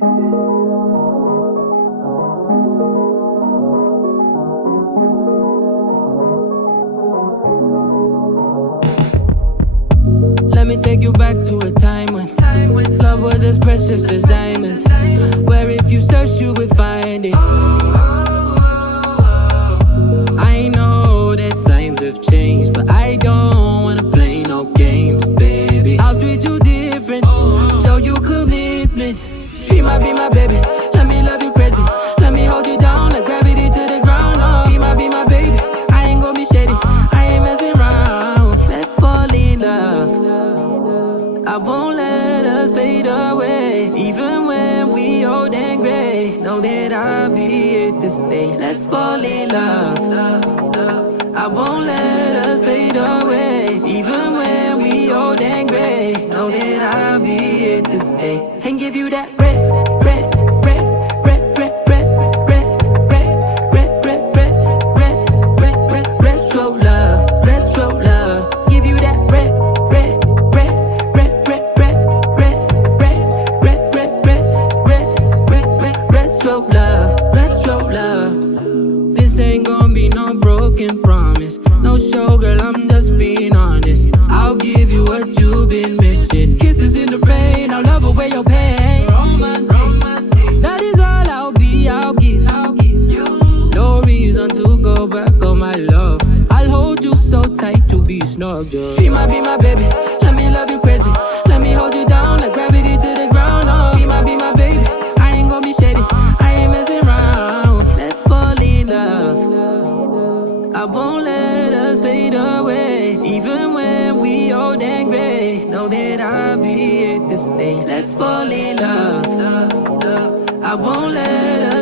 Let me take you back to a time when love was as precious as diamonds, where if you search you would find it. I know that times have changed, but I don't wanna play no games, baby. I'll treat you different, show you commitment. Be my baby, let me love you crazy. Let me hold you down like gravity to the ground. Oh, be my baby, I ain't gonna be shady, I ain't messing around. Let's fall in love, I won't let us fade away. Even when we old and gray, know that I'll be here to stay. Let's fall in love, I won't let us fade away. Even when we old and gray, know that I'll be here to stay. And give you that red, red, red, red, red, red, red, red, red, red, red, red, red, red, retro love, retro love. Give you that red, red, red, red, red, red, red, red, red, red, red, red, red, red, retro love, retro love. This ain't gonna be no broken promise, no show, girl, I'm just being honest. I'll give you what you've been missing. Kisses in the rain, I'll love away your pain. Romantic, that is all I'll be, I'll give you. No reason to go back on my love. I'll hold you so tight, you'll be snug, just be my baby, let me love you crazy. Let me hold you down like gravity to the ground. Oh, be my baby, I ain't gonna be shady, I ain't messing around. Let's fall in love, I won't let us fade away. Even when we old and gray, know that I'll be here to stay. Let's fall in love, I won't let us